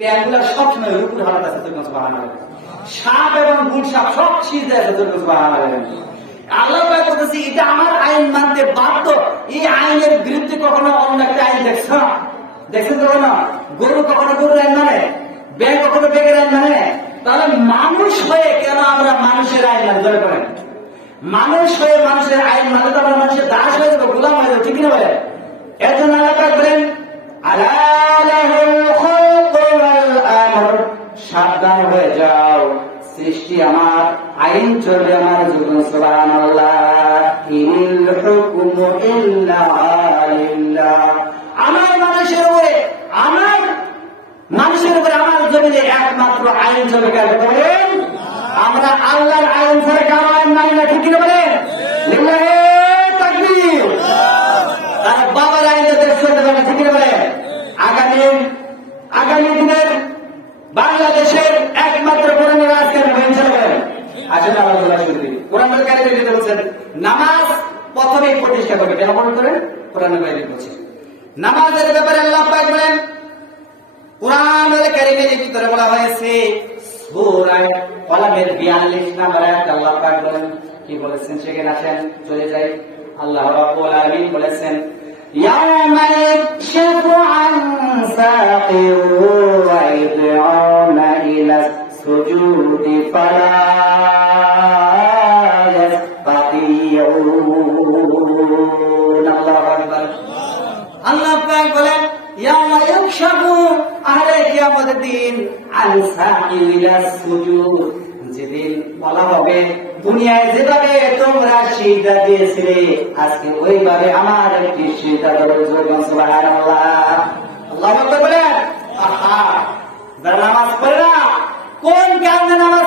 ব্যাংকগুলো সবসময় রুকুর হালাত আছে, সুবহানাল্লাহ। সাপ এবং গুণ সাপ সব সিজদা আছে, সুবহানাল্লাহ। আল্লাহ পাক বলতেছে এটা আমার আইন মানতে বাধ্য। এই আইনের বিরুদ্ধে কখনো অন্য একটা আইন দেখছেন কখনো? গরু কখনো গরুর আইন মানে? ব্যাংক কখনো ব্যাংকের আইন মানে? তাহলে মানুষ হয়ে কেন আমরা মানুষের আইন মানে? ধরে করেন মানুষ হয়ে মানুষের আইন মানে তো আমরা মানুষের দাস হয়ে যাবো, গোলাম হয়ে যাবো, ঠিক না বলে? এর জন্য আল্লাহ পাক বলেন আলা লাহুল খালকু ওয়াল আমর, সাবধান হয়ে যাও, সৃষ্টি আমার, আইন চলবে আমার জন্য, সুবহানাল্লাহ। ইল হুকমু ইল্লা লিল্লাহ, আমার মানুষের উপরে আমার জমিনে একমাত্র আইন চলবে কার? বলেন আমরা আল্লাহর আইন ছাড়া কারো আইন মানি না, ঠিক কিনা বলেন? লিল্লাহি তাকবীর। আর বাবার আইনে দেশ চলতে পারে, ঠিক কিনা বলেন? আগামী দিনের বাংলাদেশের একমাত্র কোরআনের রাজ কেন বলছেন? আসলে আমরা বলা শুরু করি। কোরআনের কারিগরি যেটা বলছেন নামাজ প্রথমেই প্রতিষ্ঠা করবে, কেন মনে করেন? কোরআনের কারিগরি বলছে নামাজের ব্যাপারে আল্লাহ পাক বলেন কোরআনের কারিগরির ভিতরে বলা হয়েছে সূরা কলমের 42 নম্বর আয়াত আল্লাহ পাক বলেন কি বলেছেন? সেখানে আসেন, চলে যাই। আল্লাহ রাব্বুল আলামিন বলেছেন ইয়াওমা ইয়াকশিফু আন সাকির ওয়া ইয়াদউনা ইলা সুজুদি ফালা ইয়াসতাতিউন। আল্লাহু আকবার। আল্লাহ পাক বলেন ইয়াওমা ইয়াকশিফু আহলে কিয়ামতের দিন আন সাকির ইলা সুজুদ, যেদিন বলা হবে দুনিয়ায় যেভাবে তোমরা সিজদা দিয়েছিলে আজকে ওইভাবে আমার একটি সিজদা করো, সুবহানাল্লাহ। আল্লাহু আকবার বলেন। আহা, যারা নামাজ পড়ে না কোন কারণে নামাজ